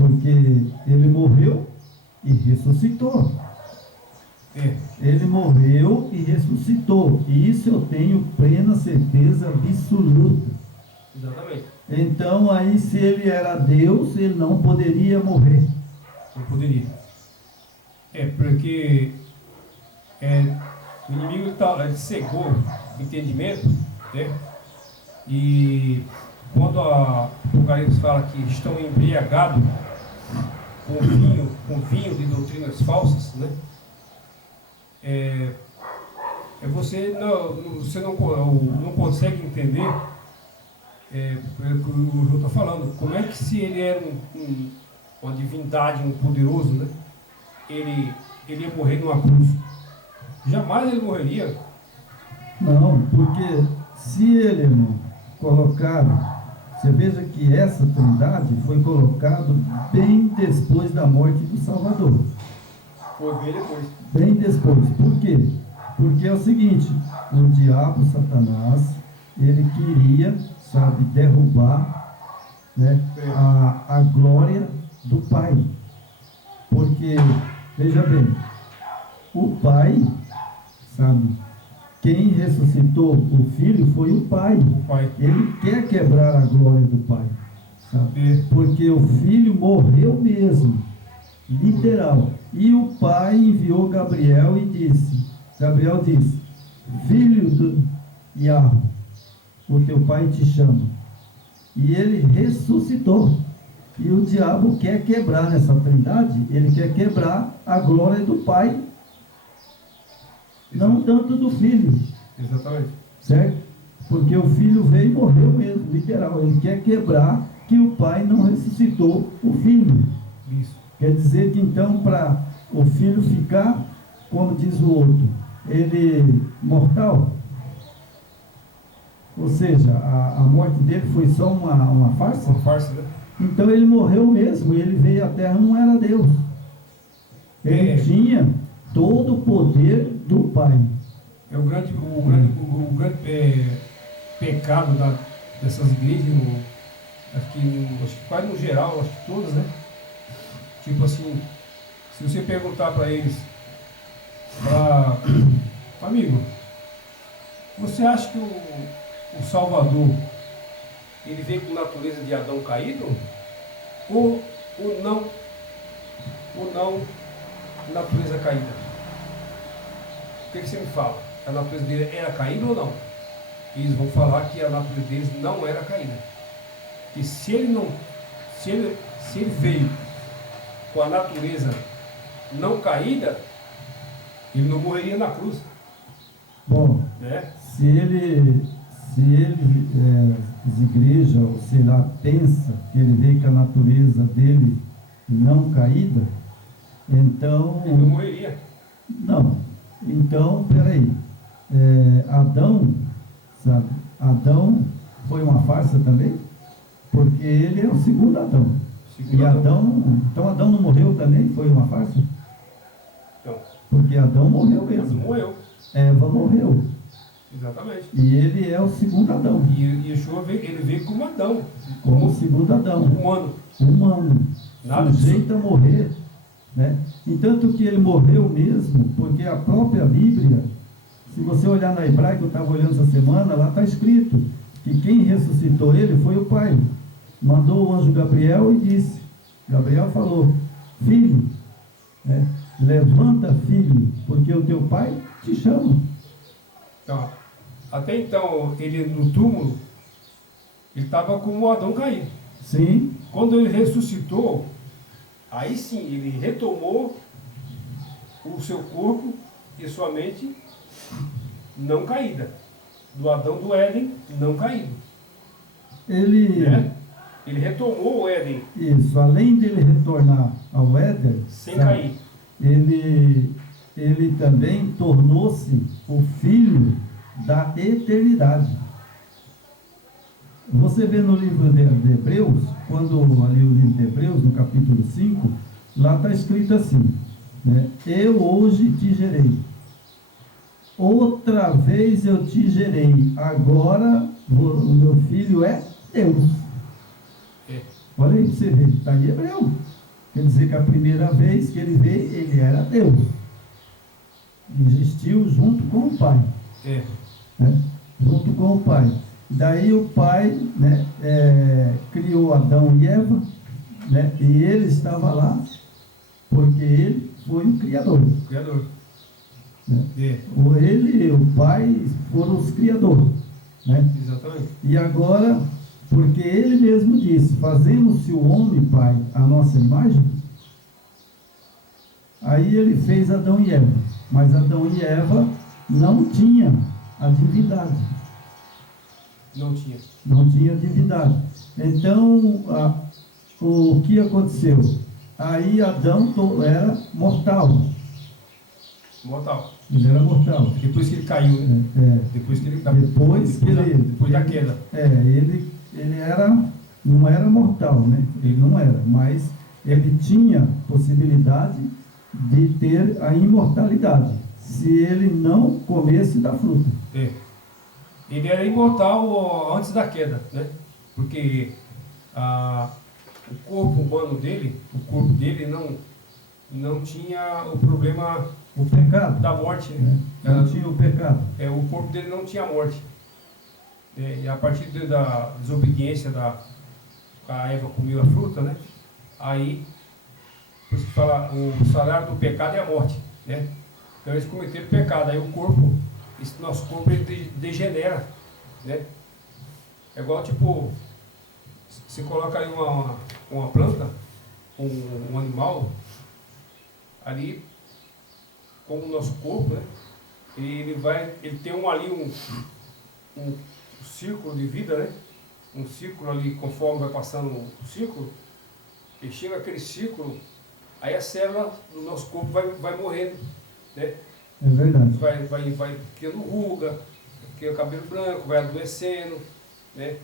Porque ele morreu e ressuscitou. Ele morreu e ressuscitou. E isso eu tenho plena certeza absoluta. Exatamente. Então, aí, se ele era Deus, ele não poderia morrer. Não poderia. Porque o inimigo cegou o entendimento, né? E quando o Apocalipse fala que estão embriagados com vinho de doutrinas falsas, né? Você não consegue entender o que o João está falando. Como é que, se ele era uma divindade, um poderoso, né? Ele ia morrer numa cruz? Jamais ele morreria. Não, porque se ele, irmão, colocar, você veja que essa trindade foi colocado bem depois da morte do Salvador. Foi bem depois. Bem depois. Por quê? Porque é o seguinte, o diabo, Satanás, ele queria, sabe, derrubar, né, a glória do Pai. Porque, veja bem, o Pai, sabe, quem ressuscitou o Filho foi o Pai. O Pai. Ele quer quebrar a glória do Pai, sabe? Porque o Filho morreu mesmo, literal. E o Pai enviou Gabriel e disse, filho do Iaho, o teu Pai te chama. E ele ressuscitou. E o diabo quer quebrar nessa trindade, ele quer quebrar a glória do Pai, não tanto do Filho. Exatamente. Certo? Porque o Filho veio e morreu mesmo, literal. Ele quer quebrar que o Pai não ressuscitou o Filho. Isso. Quer dizer que então, para o Filho ficar, como diz o outro, ele mortal, ou seja, a morte dele foi só uma farsa? Uma farsa, né? Então ele morreu mesmo, ele veio à Terra, não era Deus. Ele tinha todo o poder do Pai. É o grande pecado dessas igrejas, acho que quase no geral, acho que todas, né? Tipo assim, se você perguntar para eles, amigo, você acha que o Salvador, ele veio com natureza de Adão caído? Ou não natureza caída? O que você me fala? A natureza dele era caída ou não? Eles vão falar que a natureza deles não era caída. Que se ele veio com a natureza não caída, ele não morreria na cruz. Bom, Né? as igrejas, ou sei lá, pensa que ele veio com a natureza dele não caída, então... Ele não morreria. Não. Então, peraí. Adão, sabe? Adão foi uma farsa também? Porque ele é o segundo Adão. E Adão, então Adão não morreu também? Foi uma farsa? Não. Porque Adão morreu mesmo. Adão morreu. Eva morreu. Exatamente. E ele é o segundo Adão. E Yeshua ele veio como Adão. Como o segundo Adão. Humano. Nada sujeito a morrer. Né? E tanto que ele morreu mesmo, porque a própria Bíblia, se você olhar na hebraica, eu estava olhando essa semana, lá está escrito que quem ressuscitou ele foi o Pai. Mandou o anjo Gabriel e disse, Gabriel falou, filho, levanta, filho, porque o teu pai te chama. Então, até então, ele no túmulo, ele estava como o Adão caído. Sim. Quando ele ressuscitou, aí sim, ele retomou o seu corpo e sua mente não caída. Do Adão do Éden, não caído. Ele retomou o Éden. Isso, além dele retornar ao Éden, sem cair. Ele também tornou-se o filho da eternidade. Você vê no livro de Hebreus, quando ali o livro de Hebreus, no capítulo 5, lá está escrito assim, né? Eu hoje te gerei, outra vez eu te gerei, agora o meu filho é Deus. Olha aí, você vê, está em Hebreu. Quer dizer que a primeira vez que ele veio, ele era Deus. Existiu junto com o Pai. Né? Junto com o Pai. Daí o Pai, né, criou Adão e Eva, né, e ele estava lá porque ele foi o Criador. Criador. Né? Ele e o Pai foram os criadores. Né? Exatamente. E agora, porque ele mesmo disse, fazemos-se o homem, Pai, a nossa imagem, aí ele fez Adão e Eva. Mas Adão e Eva não tinham a divindade. Não tinha. Não tinha divindade. Então, o que aconteceu? Aí Adão era mortal. Mortal. Ele era mortal. Depois que ele caiu, né? Depois que ele caiu. Depois da queda. Ele não era mortal, né? Ele não era, mas ele tinha possibilidade de ter a imortalidade, se ele não comesse da fruta. Ele era imortal antes da queda, né? Porque o corpo humano dele, o corpo dele não tinha o problema, o pecado da morte, né? Não tinha o pecado. O corpo dele não tinha morte. E a partir da desobediência a Eva comeu a fruta, né? Aí, por isso que fala, o salário do pecado é a morte, né? Então eles cometeram pecado, aí o corpo, esse nosso corpo, ele degenera, né? É igual, tipo, você coloca ali uma planta, um animal, ali, como o nosso corpo, né? Ele tem um círculo de vida, né? Um círculo ali, conforme vai passando o círculo, e chega aquele círculo, aí a célula do nosso corpo vai morrendo, né? É verdade. Vai criando ruga, cria cabelo branco, vai adoecendo, né?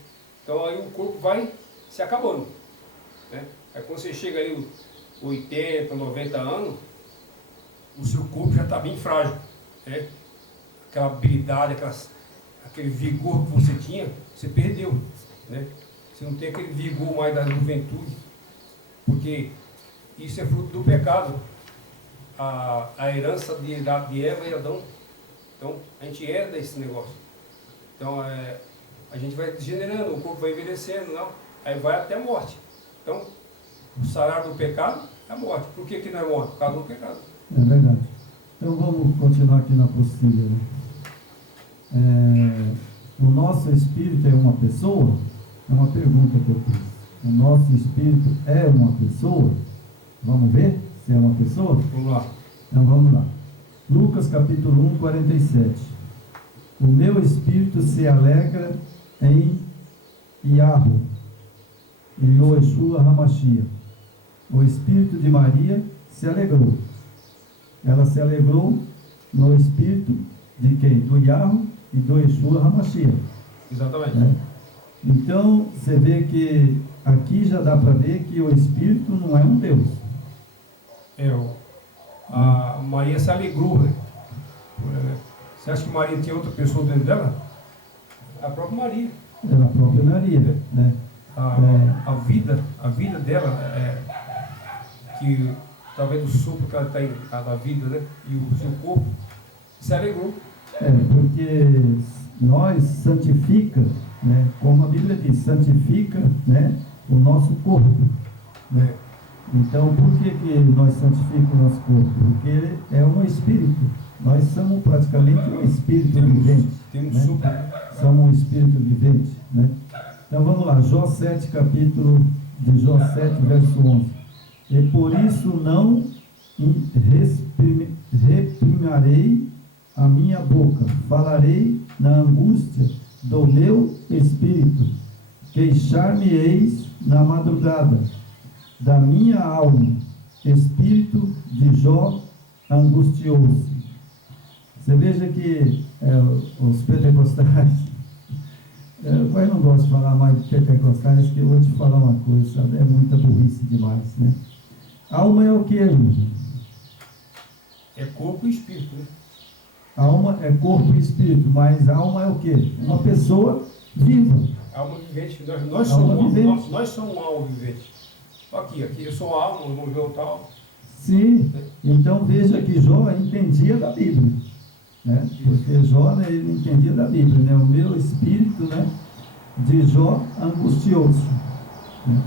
Então aí o corpo vai se acabando, né? Aí quando você chega aí 80, 90 anos, o seu corpo já está bem frágil, né? Aquela habilidade, aquele vigor que você tinha, você perdeu, né? Você não tem aquele vigor mais da juventude, porque isso é fruto do pecado, a herança de Eva e Adão. Então a gente herda esse negócio. Então a gente vai degenerando, o corpo vai envelhecendo, não? Aí vai até a morte. Então o salário do pecado é a morte. Por que não é morte? Por causa do pecado. É verdade. Então vamos continuar aqui na apostila, né? O nosso espírito é uma pessoa? É uma pergunta que eu fiz. O nosso espírito é uma pessoa? Vamos ver se é uma pessoa? Vamos lá. Então vamos lá. Lucas capítulo 1, 47. O meu espírito se alegra em Yahweh, em Yeshua Hamashia. O espírito de Maria se alegrou. Ela se alegrou no espírito de quem? Do Yahweh e do Yeshua Hamashia. Exatamente. Né? Então, você vê que aqui já dá para ver que o espírito não é um Deus. A Maria se alegrou, né? Você acha que Maria tinha outra pessoa dentro dela? A própria Maria. Era a própria Maria, né? A vida dela, que através do sopro que ela tem, da vida, né? E o seu corpo, se alegrou. Porque nós santifica, né? Como a Bíblia diz, santifica, né? O nosso corpo, né? Então, por que nós santificamos o nosso corpo? Porque ele é um espírito. Nós somos praticamente um espírito vivente. Tem um né? sopro. Somos um espírito vivente, né? Então vamos lá, Jó 7, capítulo de Jó 7, verso 11. E por isso não reprimarei a minha boca, falarei na angústia do meu espírito, queixar-me-eis na madrugada da minha alma, espírito de Jó angustiou-se. Você veja que os pentecostais, eu quase não gosto de falar mais de pentecostais, que eu vou te falar uma coisa, sabe? É muita burrice demais, né? Alma é o que, irmão? É corpo e espírito, né? Alma é corpo e espírito, mas alma é o que? Uma pessoa viva. Alma vivente. Nós Alma somos vivente. nós somos uma alma vivente. Aqui eu sou uma alma, o irmão João tal. Sim, então veja que Jó entendia da Bíblia, né? Porque Jó, né, ele entendia da Bíblia, né? O meu espírito, né, de Jó angustiou-se, né?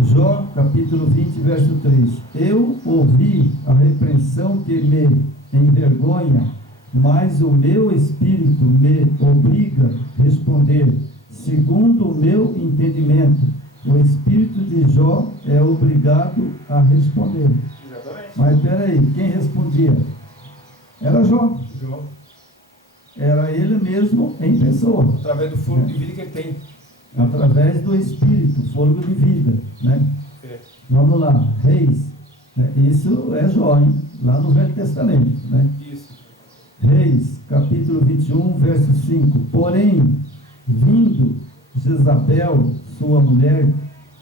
Jó, capítulo 20, verso 3. Eu ouvi a repreensão que me envergonha, mas o meu espírito me obriga a responder segundo o meu entendimento. O espírito de Jó é obrigado a responder. Exatamente. Mas peraí, quem respondia? Era Jó. Jó. Era ele mesmo em pessoa, Através do fôlego de vida que ele tem. através do espírito, fôlego de vida, né? É. Vamos lá, Reis. Isso é Jó, hein? Lá no Velho Testamento, né? Isso. Reis, capítulo 21, verso 5. Porém, vindo Jezabel, sua mulher,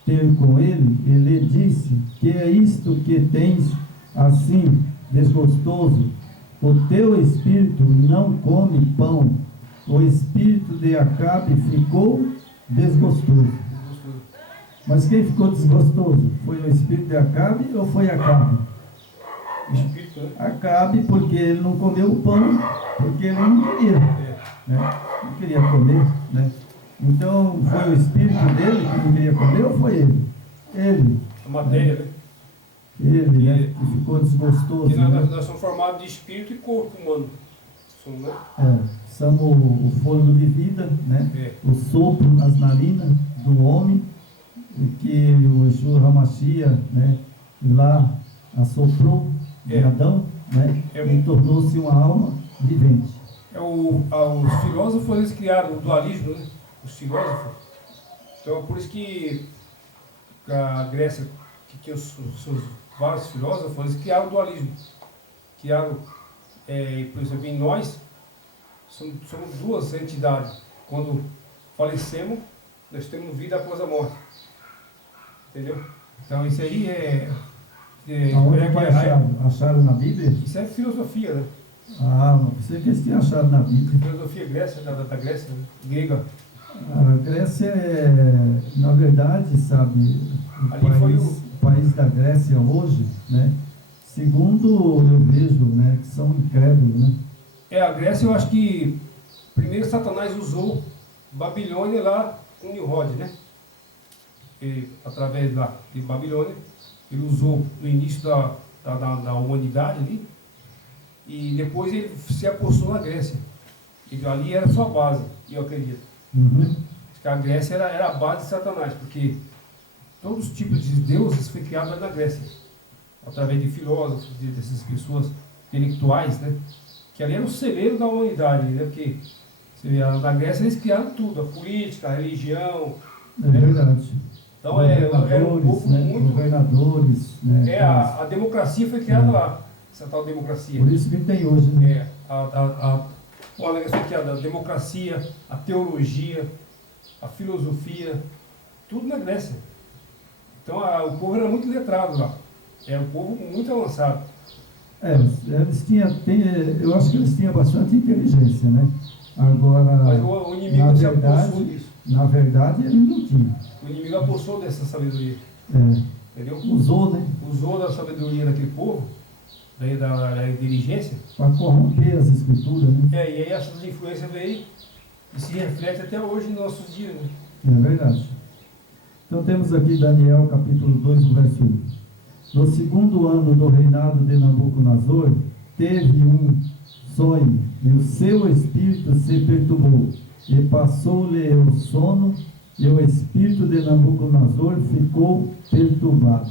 ter com ele disse: que é isto que tens assim desgostoso? O teu espírito não come pão. O espírito de Acabe ficou desgostoso. Mas quem ficou desgostoso? Foi o espírito de Acabe ou foi Acabe? Espírito, né? Acabe, porque ele não comeu o pão, porque ele não queria, É. né? Não queria comer, né? Então, foi o espírito dele que não queria comer ou foi ele? Ele. A matéria, né? Ele, né? Que ficou desgostoso. Que nós, Né? nós somos formados de espírito e corpo humano. Somos, né? Somos o fôlego de vida, né? É. O sopro nas narinas do homem, que o Yeshua HaMashiach, né? Lá assoprou de É. Adão, né? É. E tornou-se uma alma vivente. Os filósofos eles criaram o dualismo, né? Os filósofos. Então é por isso que a Grécia, que tinha os seus vários filósofos, eles criaram o dualismo. Criaram, por exemplo, em nós, somos duas entidades. Quando falecemos, nós temos vida após a morte. Entendeu? Então isso aí Aonde foi achado? Acharam na Bíblia? isso é filosofia, né? Ah, mas você que eles tinham achado na Bíblia. Filosofia Grécia, da Grécia, né? Grega. A Grécia é, na verdade, sabe, Ali foi o país da Grécia hoje, né? Segundo eu vejo, né, que são incrédulos, né? A Grécia eu acho que primeiro Satanás usou Babilônia lá com Nimrod, né? Através lá de Babilônia, ele usou no início da humanidade ali, e depois ele se apossou na Grécia. E ali era a sua base, eu acredito. Uhum. Que a Grécia era a base de Satanás, porque todos os tipos de deuses foi criado na Grécia, através de filósofos, dessas pessoas intelectuais, né? Que ali era o celeiro da humanidade, né? Porque você vê, na Grécia eles criaram tudo, a política, a religião. É verdade. Então era um povo né? muito. Governadores, né? A democracia foi criada lá, essa tal democracia. Por isso que tem hoje, né? Olha, isso aqui, a democracia, a teologia, a filosofia, tudo na Grécia. Então o povo era muito letrado lá. Era um povo muito avançado. Eles eu acho que eles tinham bastante inteligência, né? Agora, Mas o inimigo se apossou disso. na verdade, eles não tinham. O inimigo apossou dessa sabedoria. Entendeu? Usou, né? Usou da sabedoria daquele povo, da inteligência. Para corromper as escrituras, né? E aí essas influências veio e se reflete até hoje em nossos dias, né? É verdade. Então temos aqui Daniel capítulo 2, no verso 1. No segundo ano do reinado de Nabucodonosor, teve um sonho, e o seu espírito se perturbou, e passou-lhe o sono, e o espírito de Nabucodonosor ficou perturbado.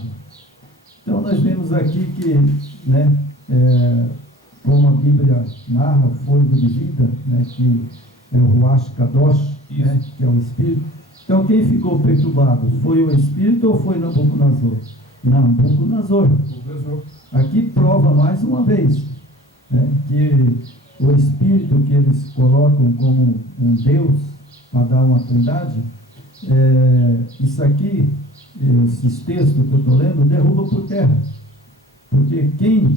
Então nós vemos aqui que, né, como a Bíblia narra, o fôlego de vida, né, que é o Ruach Kadosh, né, que é o espírito. Então quem ficou perturbado? Foi o espírito ou foi Nabucodonosor? Nabucodonosor. Aqui prova mais uma vez, né, que o espírito que eles colocam como um Deus, para dar uma trindade, isso aqui, esses textos que eu estou lendo, derruba por terra. Porque quem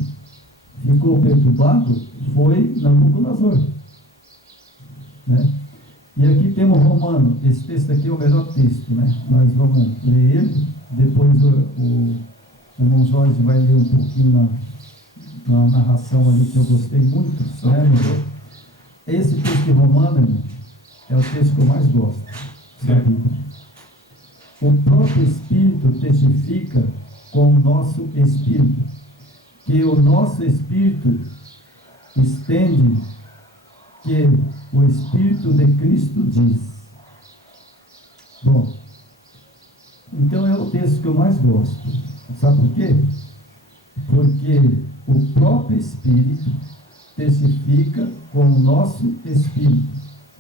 ficou perturbado foi Nabucodonosor, né? E aqui temos Romano, esse texto aqui é o melhor texto, né? Nós vamos ler ele, depois o irmão Jorge vai ler um pouquinho na narração ali que eu gostei muito, né, irmão? Esse texto de Romano, irmão, é o texto que eu mais gosto da Bíblia. O próprio Espírito testifica com o nosso Espírito, que o nosso Espírito estende que o Espírito de Cristo diz. Bom, então é o texto que eu mais gosto. Sabe por quê? Porque o próprio Espírito testifica com o nosso Espírito.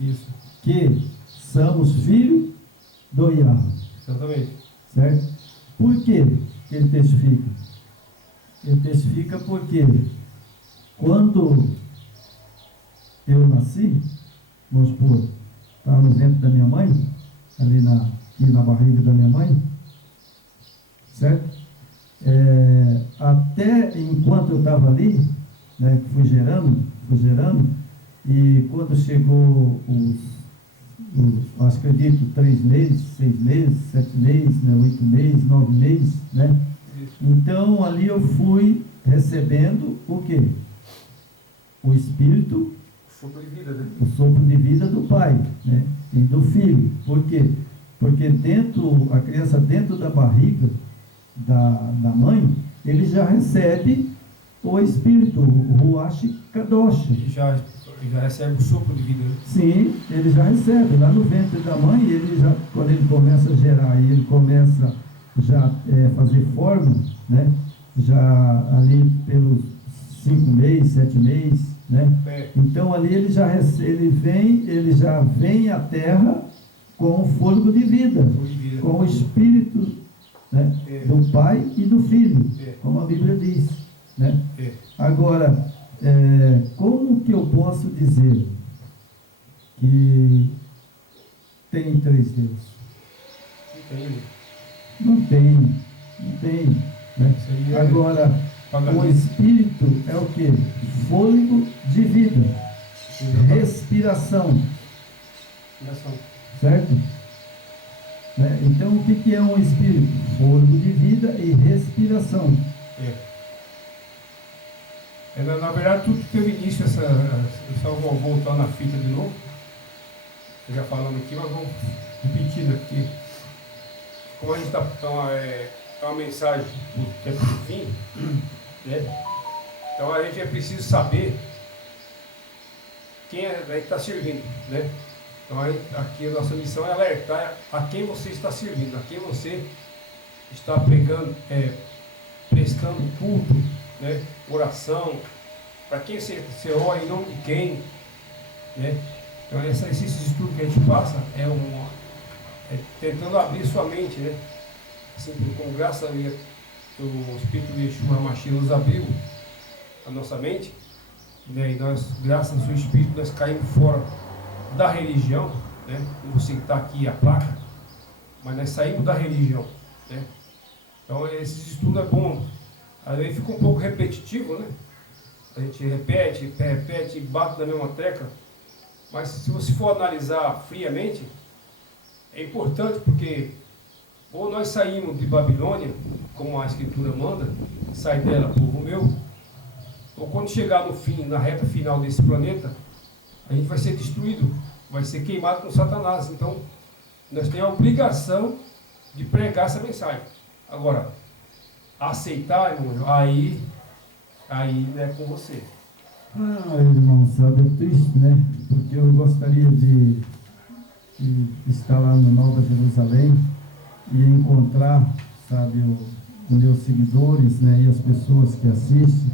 Isso. Que somos filhos do Yahweh. Exatamente. Certo? Por que ele testifica? Ele testifica porque quando eu nasci, vamos supor, estava no ventre da minha mãe, aqui na barriga da minha mãe, certo? Até enquanto eu estava ali, né, fui gerando, e quando chegou acredito, 3 meses, 6 meses, 7 meses, né, 8 meses, 9 meses, né? Então ali eu fui recebendo o quê? O Espírito, o sopro de vida do Pai, né? E do Filho. Por quê? Porque a criança dentro da barriga da mãe, ele já recebe o Espírito, o Ruach Kadosh. Já recebe o sopro de vida, né? Sim, ele já recebe. Lá no ventre da mãe, quando ele começa a gerar e ele começa já fazer forma, né? Já ali pelos 5 meses, 7 meses, né? Então ali ele já vem à terra com o fôlego de vida, com o Espírito, né? Do Pai e do Filho, como a Bíblia diz, né? Agora, como que eu posso dizer que tem 3 deuses? Não tem, né? Agora, o Espírito é o que? Fôlego de vida, respiração, certo? Né? Então, o que é um Espírito? Fôlego de vida e respiração. Na verdade, tudo teve início, só vou voltar na fita de novo, já falando aqui, mas vamos repetindo aqui. Como a gente está, é uma mensagem do tempo do fim, né? Então a gente é preciso saber quem é que está servindo, né? Então aqui a nossa missão é alertar a quem você está servindo, a quem você está prestando culto, né? Oração, para quem você ora, em nome de quem, né? Então esse estudo que a gente passa é tentando abrir sua mente, né? Assim, com graça o Espírito de Yeshua HaMashiach nos abriu a nossa mente, né? E nós, graças ao seu Espírito, nós caímos fora da religião, né? Você que está aqui a placa, mas nós saímos da religião, né? Então esse estudo é bom. Aí fica um pouco repetitivo, né? A gente repete, bate na mesma tecla, mas se você for analisar friamente, é importante porque ou nós saímos de Babilônia, como a Escritura manda, sai dela, povo meu, ou quando chegar no fim, na reta final desse planeta, a gente vai ser destruído, vai ser queimado com Satanás. Então, nós temos a obrigação de pregar essa mensagem. Agora, aceitar, irmão, aí não é com você. Irmão, sabe, é triste, né? Porque eu gostaria de estar lá no Nova Jerusalém e encontrar, sabe, os meus seguidores, né? E as pessoas que assistem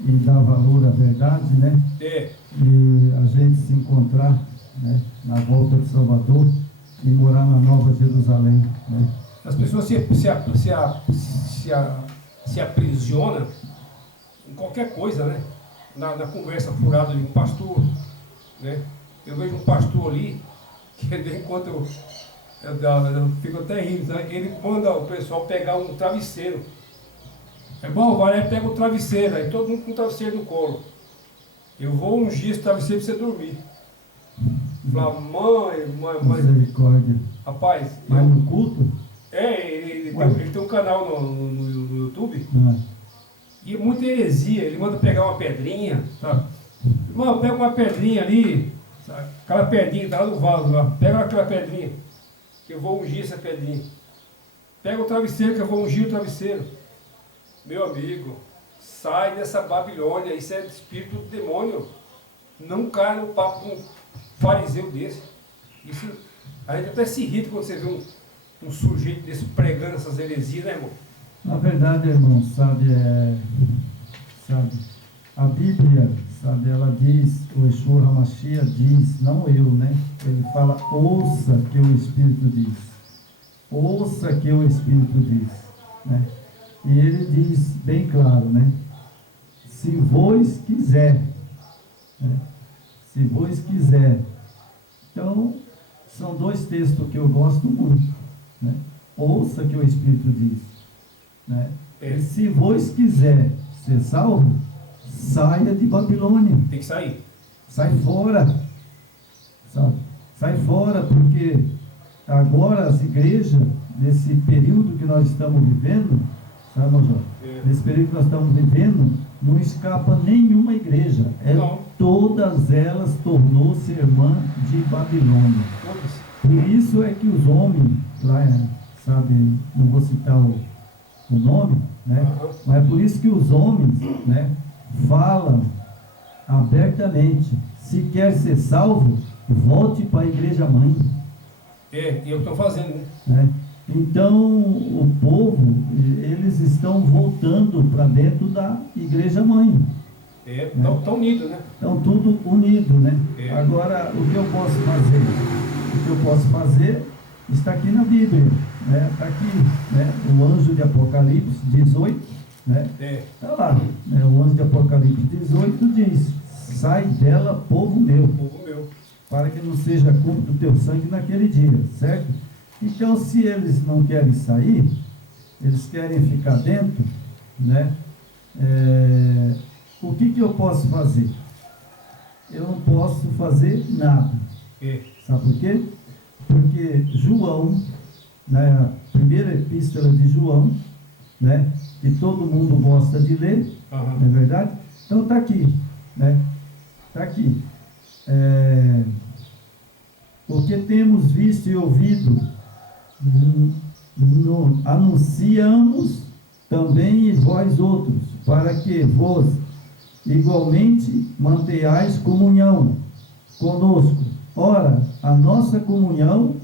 e dar valor à verdade, né? E a gente se encontrar, né? Na volta de Salvador e morar na Nova Jerusalém, né? As pessoas se aprisionam em qualquer coisa, né? Na conversa furada de um pastor, né? Eu vejo um pastor ali, que enquanto eu fico até rindo, né? Ele manda o pessoal pegar um travesseiro. Bom, vai lá e pega o travesseiro, aí todo mundo com o travesseiro no colo. Eu vou ungir esse travesseiro para você dormir. Falar, mãe. Misericórdia. Rapaz, Mas no culto? Ele tem um canal no YouTube. Ah. E muita heresia, ele manda pegar uma pedrinha, sabe? Irmão, pega uma pedrinha ali, sabe? Aquela pedrinha que tá lá no vaso lá, pega aquela pedrinha, que eu vou ungir essa pedrinha. Pega o travesseiro, que eu vou ungir o travesseiro. Meu amigo, sai dessa Babilônia, isso é espírito do demônio. Não cai no papo de um fariseu desse. Isso, a gente até se irrita quando você vê um sujeito desse pregando essas heresias, né, irmão? Na verdade, irmão, sabe, a Bíblia, sabe, ela diz, o Yeshua HaMashiach diz, não eu, né? Ele fala, ouça que o Espírito diz. Ouça que o Espírito diz, né? E ele diz bem claro, né? Se vos quiser, né? Se vos quiser. Então, são dois textos que eu gosto muito, né? Ouça que o Espírito diz, né? E se vos quiser ser salvo, saia de Babilônia. Tem que sair. Sai fora, sabe? Sai fora, porque agora as igrejas, nesse período que nós estamos vivendo, sabe, Major? Nesse período que nós estamos vivendo, não escapa nenhuma igreja. Todas elas tornou-se irmã de Babilônia. Por isso é que os homens, lá, sabe, não vou citar o nome, né? Mas é por isso que os homens, né, falam abertamente, se quer ser salvo, volte para a igreja mãe. E é o que estão fazendo, né? Então, o povo, eles estão voltando para dentro da igreja mãe. Estão unidos, né? Estão tudo unido, né? Agora, o que eu posso fazer? O que eu posso fazer está aqui na Bíblia, né? Está aqui, né? O anjo de Apocalipse 18, né? Está lá, né? O anjo de Apocalipse 18 diz, sai dela, povo meu, para que não seja culpa do teu sangue naquele dia, certo? Então, se eles não querem sair, eles querem ficar dentro, né? O que eu posso fazer? Eu não posso fazer nada. Sabe por quê? Porque João, né, a primeira epístola de João, né, que todo mundo gosta de ler, não é verdade? Então está aqui, né? Está aqui. O que temos visto e ouvido, anunciamos também e vós outros, para que vos igualmente mantenhais comunhão conosco. Ora, a nossa comunhão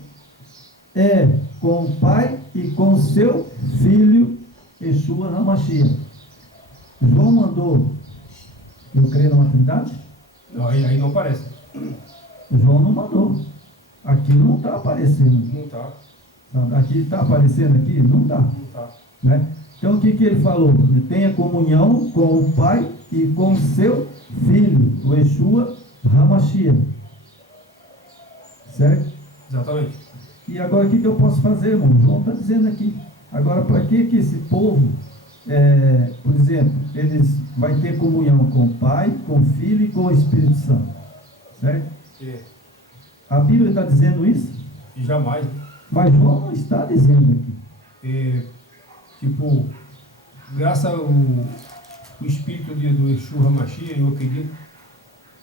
é com o Pai e com seu Filho, Yeshua HaMashiach. João mandou eu crer numa trindade? Não, aí não aparece. João não mandou. Aqui não está aparecendo. Não está. Aqui está aparececendo aqui? Não está. Não está. Né? Então o que ele falou? Tenha comunhão com o Pai e com seu Filho, o Yeshua HaMashiach. Certo? Exatamente. E agora o que eu posso fazer, irmão? João está dizendo aqui. Agora, para que esse povo, por exemplo, eles vão ter comunhão com o Pai, com o Filho e com o Espírito Santo? Certo? A Bíblia está dizendo isso? Jamais. Mas João não está dizendo aqui. Tipo, graças ao Espírito do Yeshua HaMashiach, eu acredito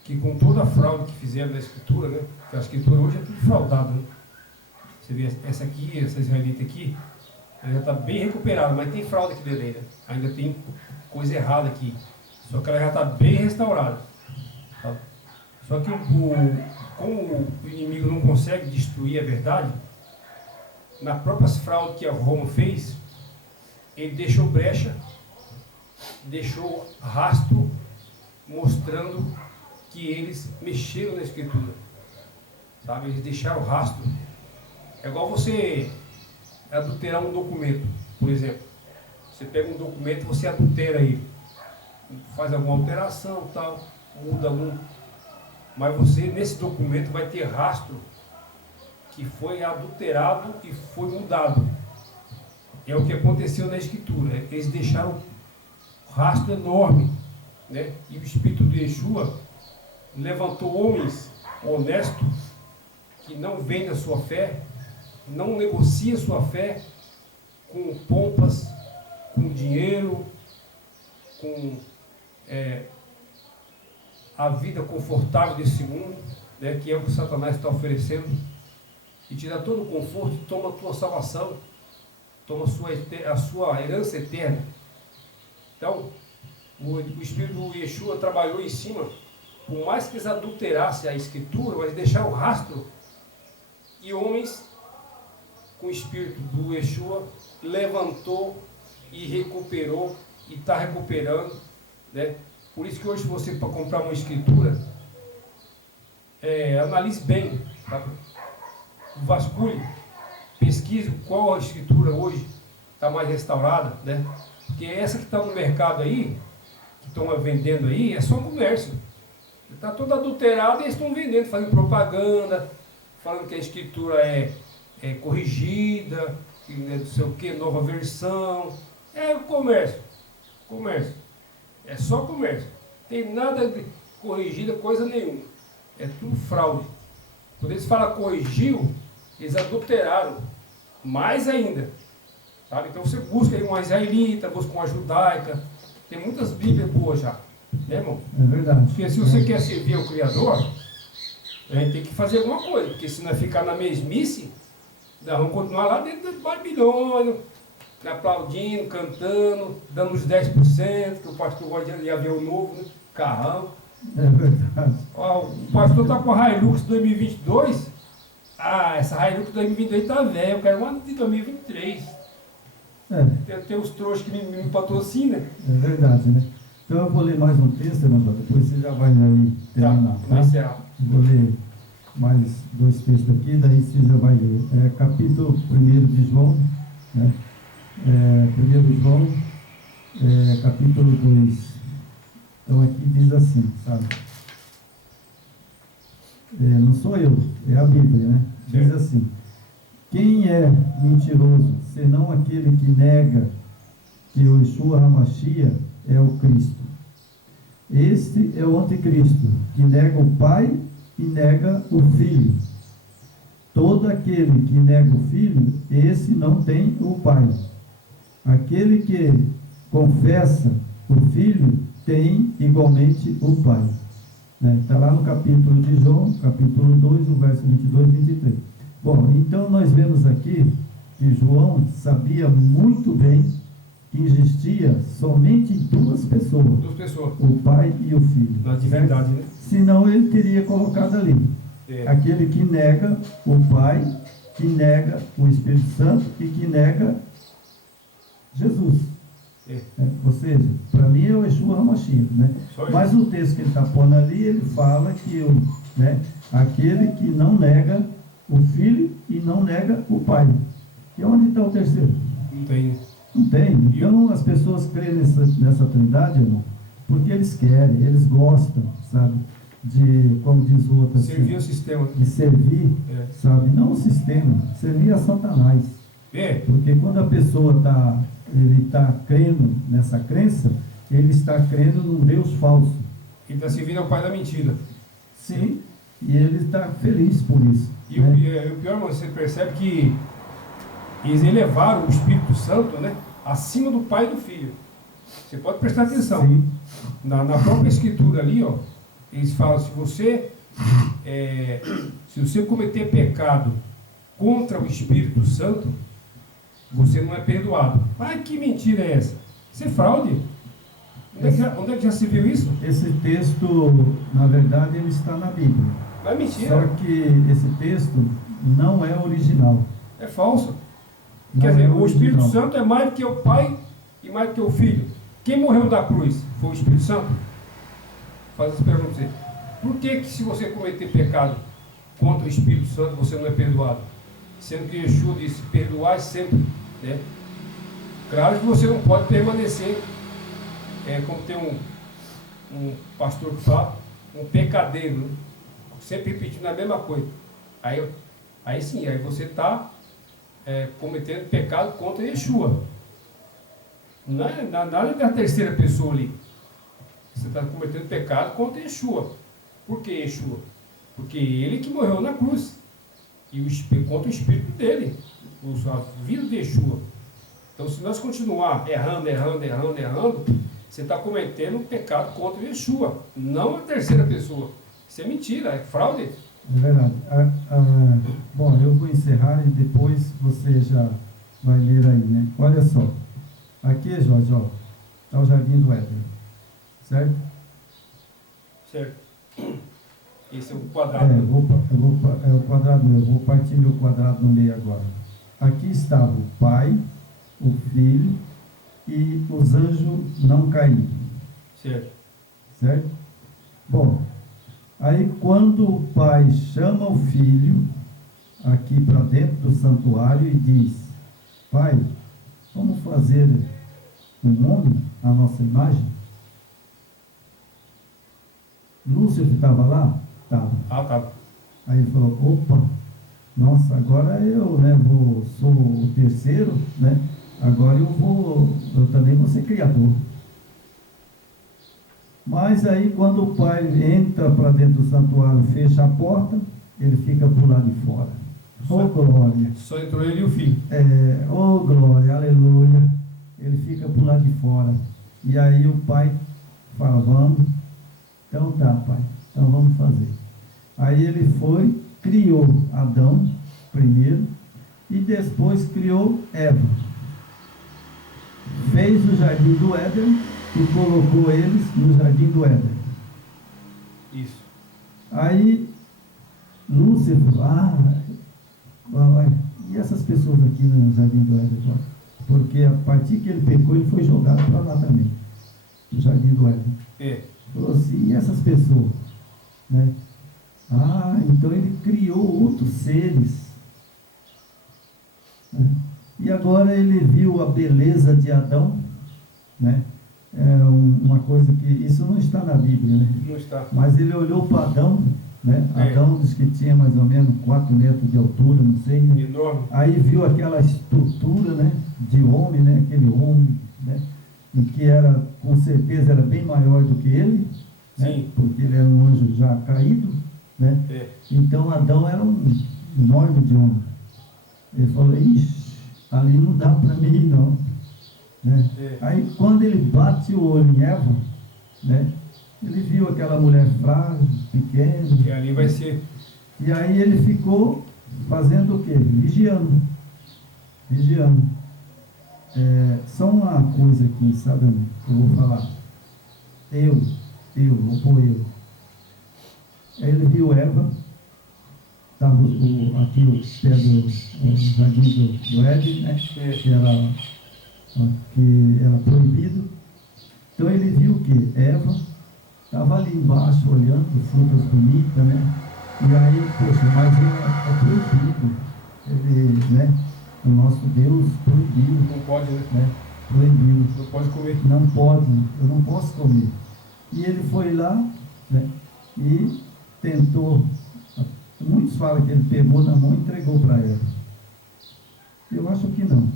que com toda a fraude que fizeram na Escritura, né? Porque a Escritura hoje é tudo fraudado, né? Você vê essa aqui, essa israelita aqui, ela já está bem recuperada, mas tem fraude aqui dentro ainda. Ainda tem coisa errada aqui. Só que ela já está bem restaurada. Tá? Só que como o inimigo não consegue destruir a verdade, na própria fraude que a Roma fez, ele deixou brecha, deixou rastro, mostrando que eles mexeram na Escritura. Sabe? Eles deixaram rastro. É igual você adulterar um documento, por exemplo. Você pega um documento e você adultera ele. Faz alguma alteração, tal, muda algum. Mas você, nesse documento, vai ter rastro que foi adulterado e foi mudado. É o que aconteceu na Escritura. Eles deixaram um rastro enorme, né? E o Espírito de Yeshua levantou homens honestos que não vende a sua fé, não negocia a sua fé com pompas, com dinheiro, com a vida confortável desse mundo, né, que é o que Satanás está oferecendo, e te dá todo o conforto, toma a tua salvação, toma a sua herança eterna. Então, o Espírito do Yeshua trabalhou em cima, por mais que eles adulterassem a Escritura, mas deixaram o rastro, e homens com o Espírito do Yeshua levantou e recuperou, e está recuperando, né? Por isso que hoje você, para comprar uma escritura, analise bem, tá? Vasculhe, pesquise qual a escritura hoje está mais restaurada, né? Porque essa que está no mercado aí, que estão vendendo aí, é só comércio. Está toda adulterada e eles estão vendendo, fazendo propaganda, falando que a escritura é corrigida, que não sei o que, nova versão. É comércio, comércio. É só comércio. Tem nada de corrigida, coisa nenhuma. É tudo fraude. Quando eles falam corrigiu, eles adulteraram. Mais ainda. Sabe? Então você busca aí uma israelita, busca uma judaica. Tem muitas bíblias boas já. Né, irmão? É verdade. Porque se você quer servir ao Criador, a gente tem que fazer alguma coisa. Porque se nós ficar na mesmice, nós vamos continuar lá dentro do Babilônia, aplaudindo, cantando, dando os 10%, que o pastor gosta de avião novo, né? Carrão. É verdade. Ó, o pastor está com a Hilux 2022. Ah, essa Hilux 2022 está velha, eu quero uma de 2023. Tem os trouxas que me patrocinam. É verdade, né? Então eu vou ler mais um texto, irmão, depois você já vai aí terminar. Tá? Vou ler mais 2 textos aqui, daí você já vai ler. Capítulo 1 de João, né? 1 João, capítulo 2. Então aqui diz assim, sabe? Não sou eu, é a Bíblia, né? Diz assim: quem é mentiroso, senão aquele que nega que o Yeshua HaMashiach é o Cristo? Este é o anticristo, que nega o Pai e nega o Filho. Todo aquele que nega o Filho, esse não tem o Pai. Aquele que confessa o Filho tem igualmente o Pai. Está lá no capítulo de João, capítulo 2, o verso 22 e 23. Bom, então nós vemos aqui que João sabia muito bem que existia somente 2 pessoas. 2 pessoas. O Pai e o Filho. Na divindade, né? Senão ele teria colocado ali. Aquele que nega o Pai, que nega o Espírito Santo e que nega Jesus. Ou seja, para mim é o Yeshua HaMashiach, né? Mas o texto que ele está pondo ali, ele fala que aquele que não nega o Filho e não nega o Pai. E onde está o terceiro? Não tem. Não tem. Então as pessoas creem nessa trindade, irmão, porque eles querem, eles gostam, sabe? De, como diz o outro, servir o sistema. De servir, sabe? Não o sistema, servir a Satanás. Porque quando a pessoa está crendo nessa crença, ele está crendo num Deus falso. Ele está servindo ao pai da mentira. Sim, e ele está feliz por isso. E o pior, você percebe que eles elevaram o Espírito Santo, né, acima do Pai e do Filho. Você pode prestar atenção. Sim. Na própria Escritura ali, ó, eles falam, se você cometer pecado contra o Espírito Santo, você não é perdoado. Mas que mentira é essa? Isso é fraude. Onde é que já se viu isso? Esse texto, na verdade, ele está na Bíblia. Não é mentira. Só que esse texto não é original. É falso. Não Quer dizer, é o Espírito original. Santo é mais do que o Pai e mais do que o Filho. Quem morreu da cruz foi o Espírito Santo? Faz essa pergunta para você. Por que se você cometer pecado contra o Espírito Santo, você não é perdoado? Sendo que Yeshua disse, perdoai sempre. Né? Claro que você não pode permanecer, como tem um pastor que fala, um pecadeiro, né? Sempre repetindo a mesma coisa. Aí sim, aí você está cometendo pecado contra Yeshua. Não é nada da terceira pessoa ali. Você está cometendo pecado contra Yeshua. Por que Yeshua? Porque ele que morreu na cruz. E o espírito, contra o espírito dele, a vida de Yeshua. Então, se nós continuar errando, você está cometendo um pecado contra o Yeshua, não a terceira pessoa. Isso é mentira, é fraude. É verdade. Bom, eu vou encerrar e depois você já vai ler aí, né? Olha só. Aqui, Jorge, ó, está o Jardim do Éden, certo? Certo. Esse é o quadrado. É o quadrado meu. Eu vou partir meu quadrado no meio agora. Aqui estava o Pai, o Filho e os anjos não caídos. Certo. Certo? Bom, aí quando o Pai chama o Filho aqui para dentro do santuário e diz: Pai, vamos fazer um homem à nossa imagem? Lúcifer estava lá? Estava. Tá. Aí ele falou: opa, nossa, agora eu, né, sou o terceiro, né? Agora eu também vou ser criador. Mas aí quando o Pai entra para dentro do santuário, fecha a porta, ele fica por lá de fora. Oh glória! Só entrou ele e o filho. Oh glória, aleluia! Ele fica por lá de fora. E aí o Pai fala: vamos. Então tá, Pai, então vamos fazer. Aí ele foi, criou Adão primeiro e depois criou Eva. Fez o jardim do Éden e colocou eles no jardim do Éden. Isso. Aí Lúcifer falou: e essas pessoas aqui no jardim do Éden agora? Porque a partir que ele pecou, ele foi jogado para lá também, no jardim do Éden. Falou assim: e essas pessoas? Né? Então ele criou outros seres. Né? E agora ele viu a beleza de Adão, né? Uma coisa que, isso não está na Bíblia, né? Não está. Mas ele olhou para Adão, né? Adão diz que tinha mais ou menos 4 metros de altura, não sei, né? Enorme. Aí viu aquela estrutura, né? De homem, né? Aquele homem, né? E que era, com certeza, era bem maior do que ele, né? Porque ele era um anjo já caído, né? Então Adão era um enorme de homem. Ele falou: ixi, ali não dá para mim ir, não. Né? Aí quando ele bate o olho em Eva, né? Ele viu aquela mulher frágil, pequena. E ali vai ser. E aí ele ficou fazendo o quê? Vigiando. Só uma coisa aqui, sabe, que eu vou falar. Vou pôr eu. Aí ele viu Eva, estava aqui o pé do jardim do Éden, né? Que era proibido. Então ele viu que Eva estava ali embaixo olhando, frutas bonitas, né? E aí, poxa, mas é proibido. Ele, né? O nosso Deus proibiu. Não pode, né? Proibido. Não pode comer. Não pode, eu não posso comer. E ele foi lá, né? E tentou. Muitos falam que ele pegou na mão e entregou para Eva. Eu acho que não.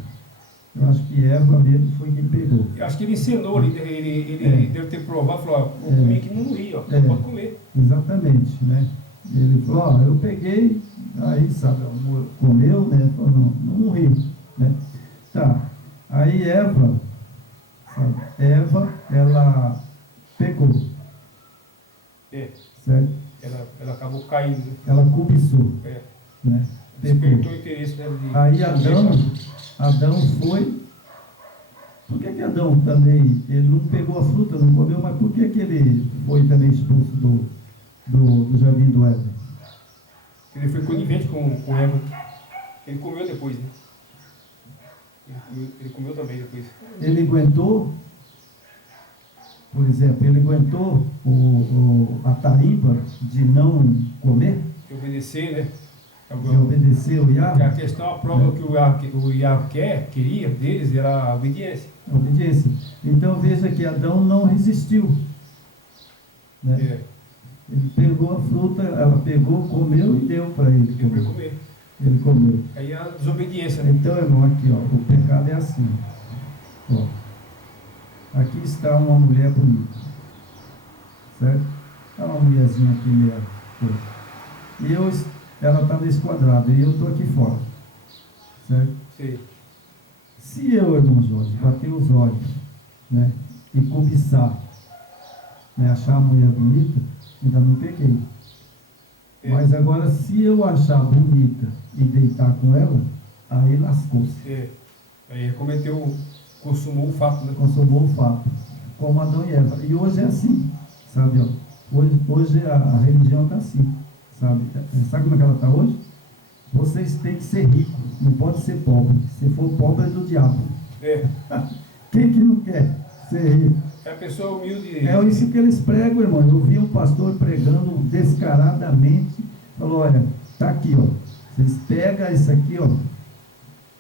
Eu acho que Eva mesmo foi quem pegou. Eu acho que ele ensinou, ele deve ter provado, falou: vou comer que não morri, pode comer. Exatamente, né? Ele falou: eu peguei, aí, sabe, comeu, né? Falou: não morri, né? Tá. Aí Eva, ela pegou. Certo? Ela acabou caindo. Ela cobiçou. Né? Despertou o interesse dela de. Aí Adão foi. Por que Adão também, ele não pegou a fruta, não comeu, mas por que ele foi também expulso do jardim do Éden? Ele foi conivente com Eva. Ele comeu depois, né? Ele comeu também depois. Ele aguentou, por exemplo, a tarimba de não comer? De obedecer, né? De obedecer o Yahweh. A questão, a prova que o Yahweh queria deles era a obediência. A obediência. Então veja que Adão não resistiu. Né? Ele pegou a fruta, ela pegou, comeu e deu para ele. Deu para comer. Ele comeu. Aí a desobediência, né? Então, irmão, aqui, ó, o pecado é assim. Ó, aqui está uma mulher bonita. Certo? Está uma mulherzinha aqui meio. ela está nesse quadrado e eu estou aqui fora. Certo? Sim. Se eu, irmão Jorge, bater os olhos, né, e cobiçar, né, achar a mulher bonita, ainda não peguei. É. Mas agora, se eu achar bonita e deitar com ela, aí lascou-se. É. Aí consumou o fato, né? Consumou o fato. Como Adão e Eva. E hoje é assim, sabe? Ó. Hoje a religião está assim, sabe? Sabe como é que ela está hoje? Vocês têm que ser ricos, não pode ser pobre. Se for pobre é do diabo. É. Quem que não quer ser rico? É a pessoa humilde. É isso que eles pregam, irmão. Eu vi um pastor pregando descaradamente. Falou, olha, tá aqui, ó. Vocês pegam isso aqui, ó.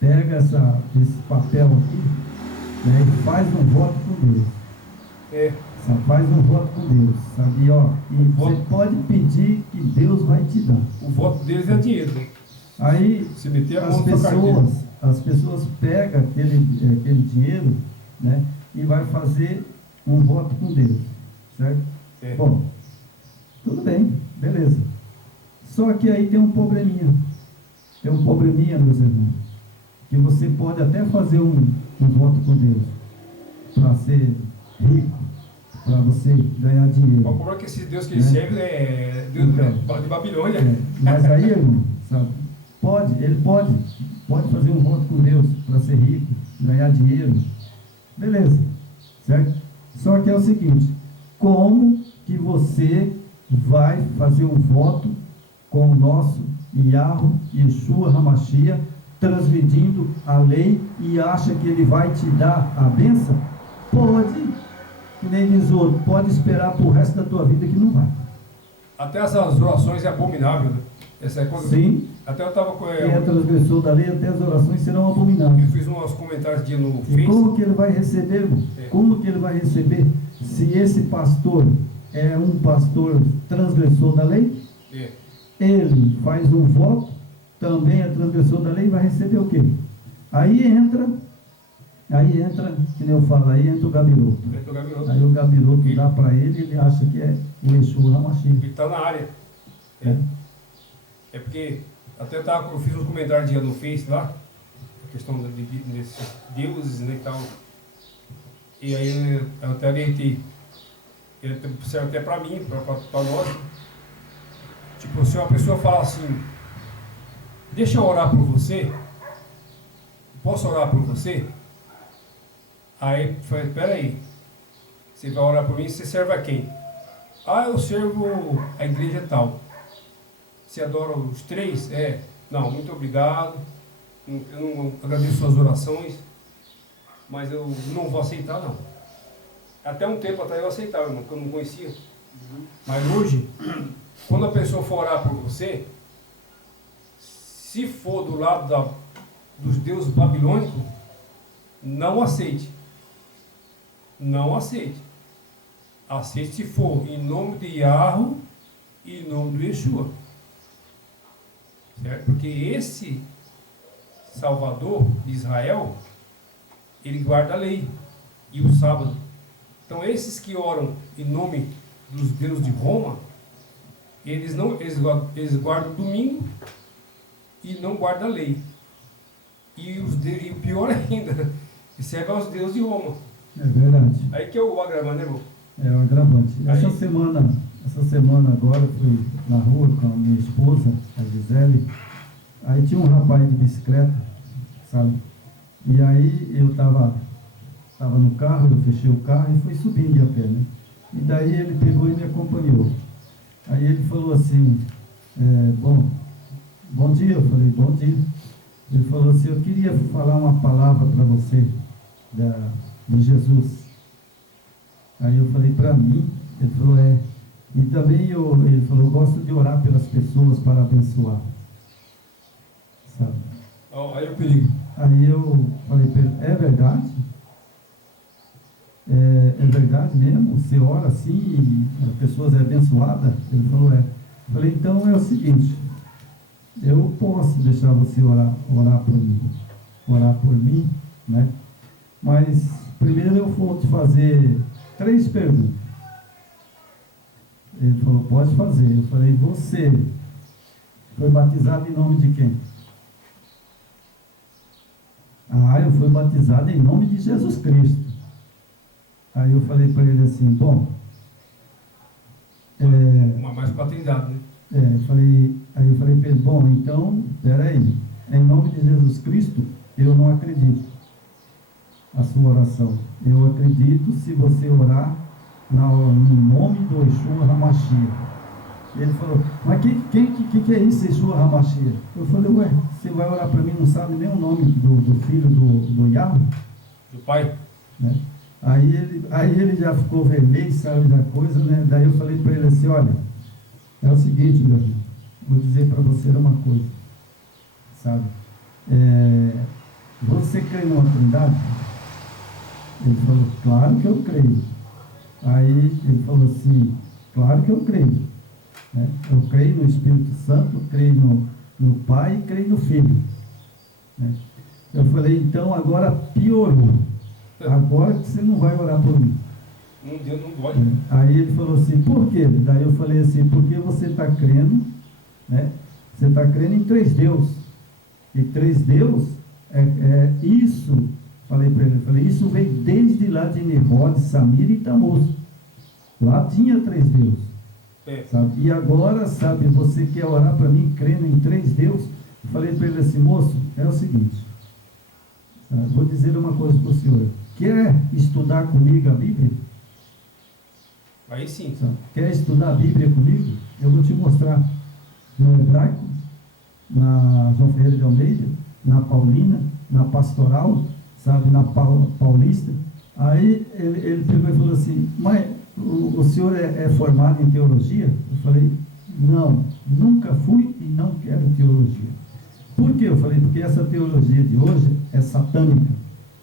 Pega esse papel aqui, né, e faz um voto com Deus. É. Sabe, faz um voto com Deus, sabe? E, ó, e você voto. pode pedir que Deus vai te dar. O voto deles é dinheiro, né? Aí Se meter a mão na sua carteira. as pessoas pegam aquele dinheiro, né, e vai fazer um voto com Deus, certo? É. Bom, tudo bem, beleza. Só que aí tem um probleminha. Tem um probleminha, meus irmãos. Que você pode até fazer um voto com Deus para ser rico, para você ganhar dinheiro. O problema é que esse Deus que ele Né? serve é Deus Então, de Babilônia. mas aí, irmão, sabe, ele pode fazer um voto com Deus para ser rico, ganhar dinheiro, beleza, certo? Só que é o seguinte, como que você vai fazer um voto com o nosso Yahweh, Yeshua HaMashiach, transgredindo a lei e acha que ele vai te dar a bênção? Pode, que nem diz outro, pode esperar para o resto da tua vida que não vai. Até essas orações é abominável, né? Essa é coisa. Sim. Até eu estava com. Quem é transgressor da lei, até as orações serão abomináveis. Eu fiz uns comentários de no E Face. como que ele vai receber, irmão? É. Como que ele vai receber se esse pastor é um pastor transgressor da lei? É. Ele faz um voto, também é transgressor da lei, vai receber o quê? Aí entra, que nem eu falo, aí entra o gabiroto. Então, Gabriel, Aí o gabiroto dá para ele acha que é o Yeshua HaMashiach. ele está na área. É. É porque até eu fiz uns comentários no Face lá, a questão desses deuses, né, e tal. E aí eu até orientei, ele serve até para mim, para nós. Tipo, se uma pessoa falar assim, deixa eu orar por você, posso orar por você? Aí, falei, peraí, você vai orar por mim, você serve a quem? Ah, eu servo a igreja tal. Você adora os três? É. Não, muito obrigado. Eu não agradeço suas orações, mas eu não vou aceitar, não. Até um tempo atrás eu aceitava, irmão, porque eu não conhecia. Mas hoje, quando a pessoa for orar por você, se for do lado dos deuses babilônicos, não aceite. Não aceite. Aceite se for em nome de Yahweh e em nome do Yeshua. Certo? Porque esse Salvador de Israel, ele guarda a lei e o sábado. Então esses que oram em nome dos deuses de Roma, eles guardam o domingo e não guardam a lei. E o pior ainda, eles servem aos deuses de Roma. É verdade. Aí que é o agravante, né, irmão? É o agravante. Aí. Essa semana agora eu fui na rua com a minha esposa, a Gisele. Aí tinha um rapaz de bicicleta, sabe? E aí eu estava no carro, eu fechei o carro e fui subindo de a pé, né? E daí ele pegou e me acompanhou. Aí ele falou assim, bom dia. Eu falei, bom dia. Ele falou assim, eu queria falar uma palavra para você de Jesus. Aí eu falei, para mim? Ele falou, é. E também ele falou, eu gosto de orar pelas pessoas para abençoar. Sabe? Aí é o perigo. Aí eu falei para ele, é verdade? É verdade mesmo? Você ora assim e as pessoas é abençoada? Ele falou, é. Eu falei, então é o seguinte, eu posso deixar você orar por mim, né? Mas primeiro eu vou te fazer 3 perguntas. Ele falou, pode fazer. Eu falei, você Foi batizado em nome de quem? Ah, eu fui batizado em nome de Jesus Cristo. Aí eu falei para ele assim, bom, Mais paternidade, né? aí eu falei para ele, bom, então, peraí, em nome de Jesus Cristo, eu não acredito a sua oração. Eu acredito se você orar no nome do Yeshua HaMashiach. Ele falou, mas que é isso, Yeshua HaMashiach? Eu falei, ué, você vai orar para mim, não sabe nem o nome do filho do Yahweh? Do pai? Né? Aí ele já ficou vermelho, sabe da coisa, né? Daí eu falei para ele assim, olha, é o seguinte, meu irmão, vou dizer para você uma coisa, sabe? Você crê numa trindade? Ele falou, claro que eu creio. Aí ele falou assim, claro que eu creio. Né? Eu creio no Espírito Santo, creio no Pai e creio no Filho. Né? Eu falei, então agora piorou. Agora que você não vai orar por mim. Deus não pode. Aí ele falou assim, por quê? Daí eu falei assim, porque você está crendo, né? Você está crendo em 3 Deus. E 3 Deus isso, falei para ele, isso veio desde lá de Nimrod, Samir e Tammuz. Lá tinha 3 Deus. Sabe? E agora, sabe, você quer orar para mim crendo em 3 Deus? Eu falei para ele assim, moço, é o seguinte, sabe? Vou dizer uma coisa para o senhor. Quer estudar comigo a Bíblia? Aí sim. Sabe? Quer estudar a Bíblia comigo? Eu vou te mostrar no hebraico, na João Ferreira de Almeida, na Paulina, na Pastoral, sabe, na Paulista. Aí ele pegou e falou assim, mas o senhor é formado em teologia? Eu falei, não, nunca fui e não quero teologia. Por quê? Eu falei, porque essa teologia de hoje é satânica.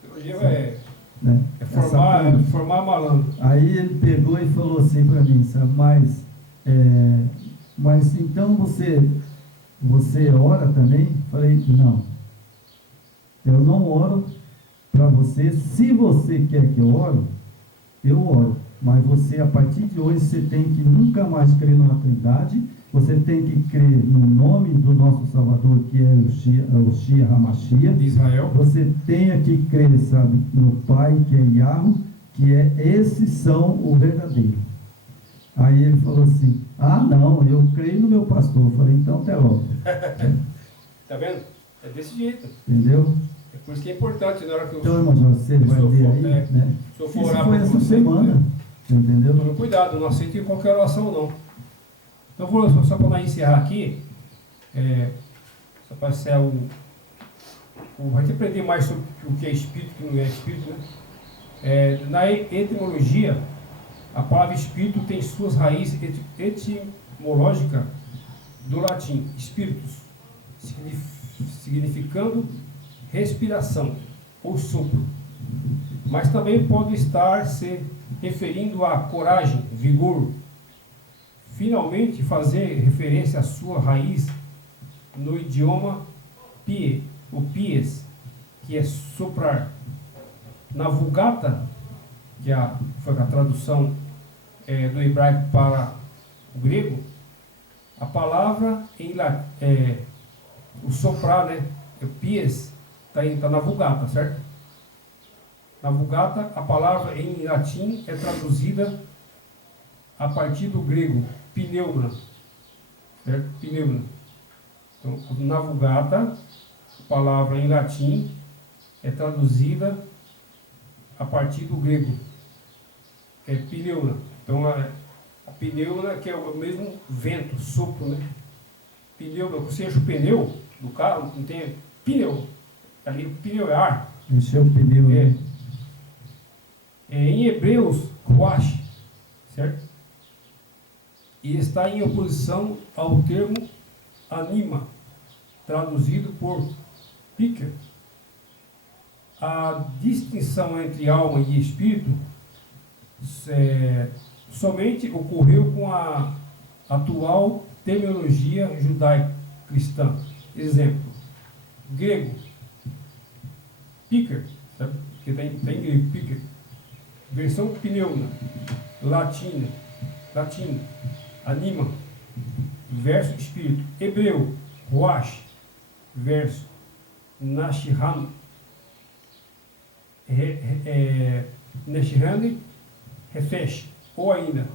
Teologia né? Formar malandro. Aí ele pegou e falou assim para mim, sabe, mas então você ora também? Falei, não, eu não oro para você. Se você quer que eu ore, eu oro, mas você, a partir de hoje, você tem que nunca mais crer numa trindade, você tem que crer no nome do nosso Salvador, que é o Shia HaMashiach de Israel. Você tem que crer, sabe, no Pai, que é Yahweh, que esses são o verdadeiro. Aí ele falou assim, não, eu creio no meu pastor. Eu falei, então até logo. Tá vendo? É desse jeito. Entendeu? É por isso que é importante na hora que eu... Então, irmão, você vai ver aí, né? Isso foi essa semana, entendeu? Tome cuidado, não aceite qualquer oração, não. Então, só para nós encerrar aqui, só para ser vai ter que aprender mais sobre o que é espírito e o que não é espírito, né? Na etimologia, a palavra espírito tem suas raízes etimológicas do latim, spiritus, significando respiração ou sopro, mas também pode estar se referindo a coragem, vigor. Finalmente, fazer referência à sua raiz no idioma pie, o pies, que é soprar. Na Vulgata, que foi a tradução do hebraico para o grego, a palavra o soprar, né? O pies, está na Vulgata, certo? Na Vulgata, a palavra em latim é traduzida a partir do grego pneuma, certo? Pneuma. Então, na Vulgata, a palavra em latim é traduzida a partir do grego pneuma. Então, a pneuma, que é o mesmo vento, sopro, né? Pneuma, você enche o pneu do carro, não tem pneu. Ali o pneu é ar. Encheu o pneu. Né? Em Hebreus, ruach, certo? E está em oposição ao termo anima, traduzido por piker. A distinção entre alma e espírito somente ocorreu com a atual terminologia judaico-cristã. Exemplo, grego, piker, sabe? Que tem grego, piker. Versão pneuma, latim, anima, verso espírito. Hebreu, Roash versus Nashihan, Nashihan Refesh, ou ainda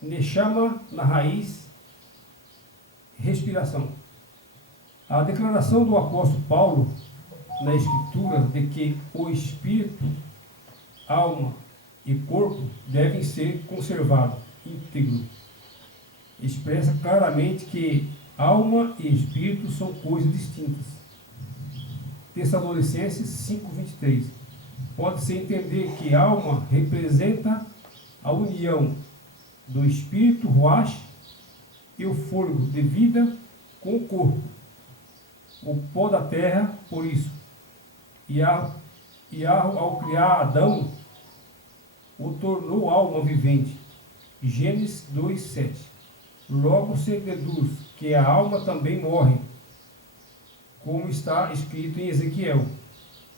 Neshama na raiz, respiração. A declaração do apóstolo Paulo na Escritura de que o espírito, alma e corpo devem ser conservados íntegros expressa claramente que alma e espírito são coisas distintas. Tessalonicenses 5:23. Pode-se entender que alma representa a união do espírito Ruach e o fôlego de vida com o corpo, o pó da terra, por isso. Ao criar Adão, o tornou alma vivente. Gênesis 2:7. Logo se deduz que a alma também morre, como está escrito em Ezequiel: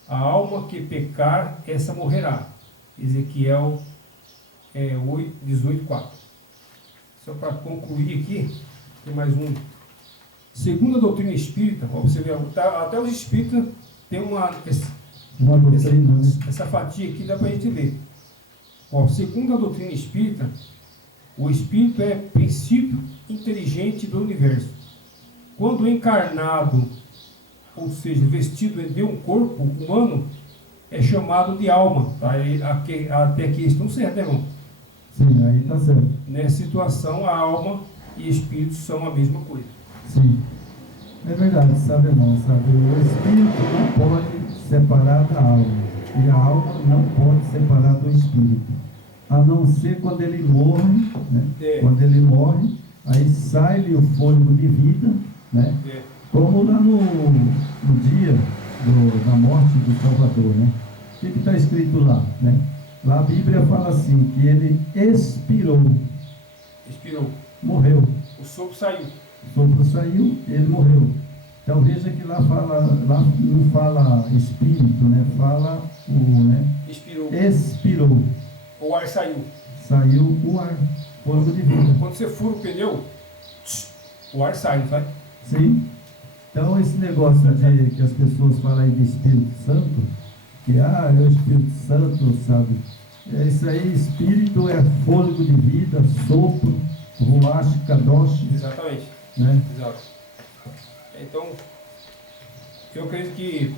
a alma que pecar, essa morrerá. Ezequiel 18:4. Só para concluir aqui, tem mais um. Segundo a doutrina espírita, ó, você vê, até os espíritas tem uma doutrina, essa fatia aqui dá para a gente ler. Ó, segundo a doutrina espírita, o espírito é princípio inteligente do universo. Quando encarnado, ou seja, vestido de um corpo humano, é chamado de alma. Tá? Até aqui estão certos, né, irmão? Sim, aí está certo. Nessa situação, a alma e espírito são a mesma coisa. Sim. É verdade, sabe, irmão? Sabe? O espírito não pode separar da alma. E a alma não pode separar do espírito. A não ser quando ele morre, né? Quando ele morre, aí sai-lhe o fôlego de vida, né? Como lá no dia da morte do Salvador, né? O que está escrito lá, né? Lá a Bíblia fala assim, que ele expirou. Expirou. Morreu. O sopro saiu. O sopro saiu, ele morreu. Então veja que lá não fala espírito, né? Fala né? Expirou. Expirou. O ar saiu. Saiu o ar, fôlego de vida. Quando você fura o pneu, o ar sai, não sai? Sim. Então esse negócio de que as pessoas falam aí de Espírito Santo, que é o Espírito Santo, sabe? É isso aí, espírito é fôlego de vida, sopro, ruach, kadosh. Exatamente. Né? Exato. Então, eu acredito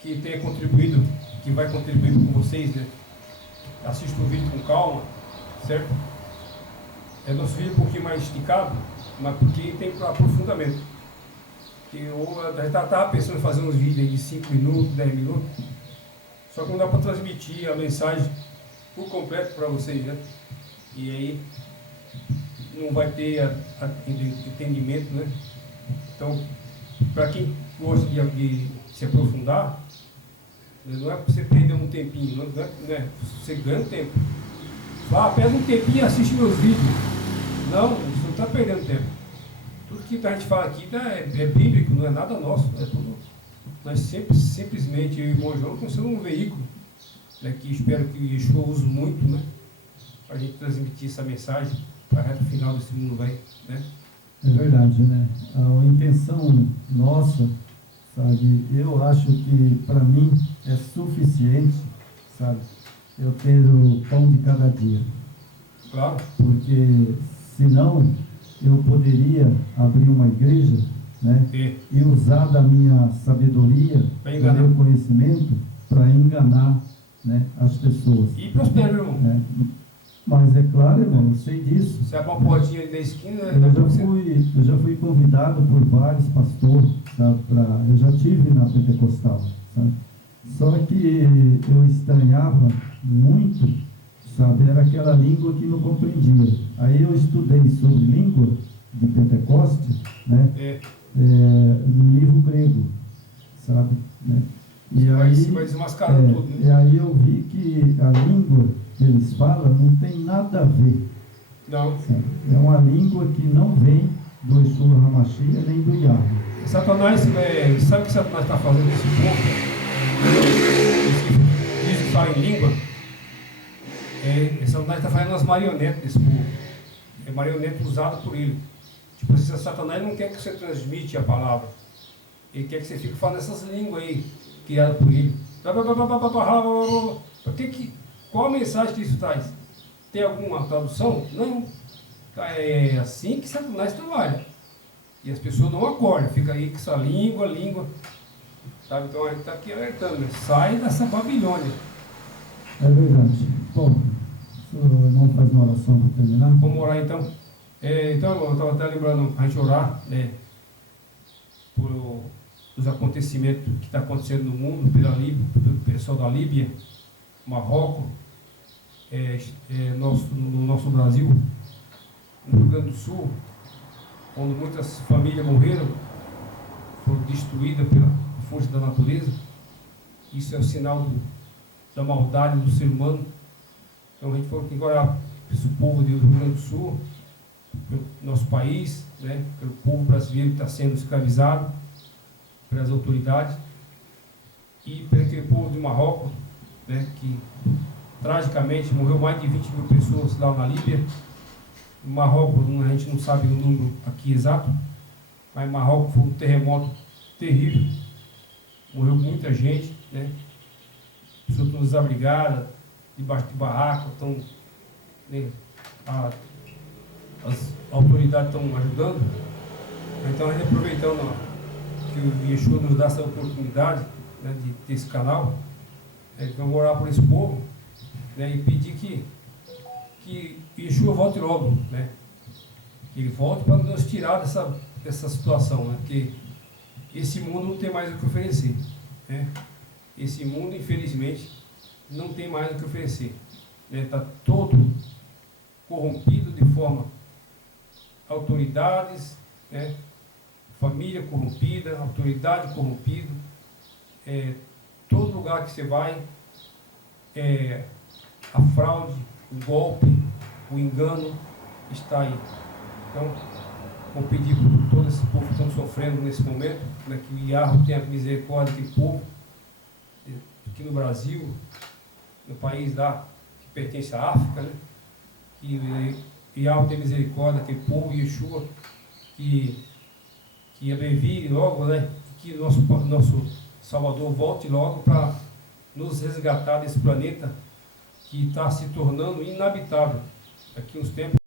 que tenha contribuído, que vai contribuir com vocês, né? Assista o vídeo com calma, certo? Nosso vídeo é um pouquinho mais esticado, mas porque tem aprofundamento. Eu estava pensando em fazer uns vídeos aí de 5 minutos, 10 minutos, só que não dá para transmitir a mensagem por completo para vocês, né? E aí não vai ter entendimento, né? Então, para quem gosta de se aprofundar, não é para você perder um tempinho, não é, você ganha tempo. Pega um tempinho e assiste meus vídeos. Não, você não está perdendo tempo. Tudo que a gente fala aqui é bíblico, não é nada nosso. É tudo. Nós simplesmente, eu e o irmão João, estamos sendo um veículo, né, que espero que o Yeshua use muito, né, para a gente transmitir essa mensagem para a reta final desse mundo, né? É verdade, né? A intenção nossa, sabe, eu acho que para mim é suficiente, sabe, eu ter o pão de cada dia. Claro. Porque senão eu poderia abrir uma igreja, né? E usar da minha sabedoria, do meu conhecimento, para enganar, né, as pessoas. E prospera, irmão. Né? Mas é claro, irmão, eu sei disso. Você abre uma portinha ali na esquina. Eu já fui convidado por vários pastores, sabe, eu já tive na Pentecostal, sabe? Só que eu estranhava muito, sabe, era aquela língua que não compreendia. Aí eu estudei sobre língua de Pentecoste, né? No livro grego, sabe, né? E aí, você vai desmascarando tudo, né? E aí eu vi que a língua que eles falam não tem nada a ver. Não. Sabe? É uma língua que não vem do Yeshua HaMashiach nem do Yahweh. Satanás, sabe o que Satanás está fazendo nesse povo? Diz que fala em língua. Satanás está fazendo as marionetes desse povo. É marionete usada por ele. Tipo, se Satanás não quer que você transmite a palavra. Ele quer que você fique falando essas línguas aí, criadas por ele. Qual a mensagem que isso traz? Tem alguma tradução? Não. É assim que Satanás trabalha. E as pessoas não acordam, fica aí com essa língua. Sabe? Então a gente está aqui alertando, né? Sai dessa Babilônia. É verdade. Bom, se o irmão faz uma oração para terminar. Vamos orar então. Então, irmão, eu estava até lembrando a gente orar, né? Por os acontecimentos que está acontecendo no mundo, pela Líbia, pelo pessoal da Líbia, Marrocos, no nosso Brasil, no Rio Grande do Sul, onde muitas famílias morreram, foram destruídas pela força da natureza. Isso é o sinal da maldade do ser humano. Então a gente falou que agora esse povo do Rio Grande do Sul, pelo nosso país, né, pelo povo brasileiro que está sendo escravizado pelas autoridades, e pelo aquele povo de Marrocos, né, que tragicamente morreu mais de 20 mil pessoas lá na Líbia. Em Marrocos, a gente não sabe o número aqui exato, mas em Marrocos foi um terremoto terrível, morreu muita gente, né? Pessoas estão desabrigadas, debaixo de barraco, estão, né, as autoridades estão ajudando. Então a gente aproveitando que o Yeshua nos dá essa oportunidade, né, de ter esse canal, vamos orar por esse povo, né, e pedir que Yeshua volte logo, né? Que ele volte para nos tirar dessa situação, né? Porque esse mundo não tem mais o que oferecer, né? Esse mundo, infelizmente, não tem mais o que oferecer, né? Está todo corrompido de forma autoridades, né? Família corrompida, autoridade corrompida, todo lugar que você vai, a fraude, o golpe, o engano está aí. Então, vou pedir por todo esse povo que estão sofrendo nesse momento, né, que o Yahweh tenha misericórdia daquele povo, aqui no Brasil, no país lá que pertence à África, né, que o Yahweh tenha misericórdia daquele povo, Yeshua, que abrevie logo, né, que nosso Salvador volte logo para nos resgatar desse planeta que está se tornando inabitável. Daqui uns tempos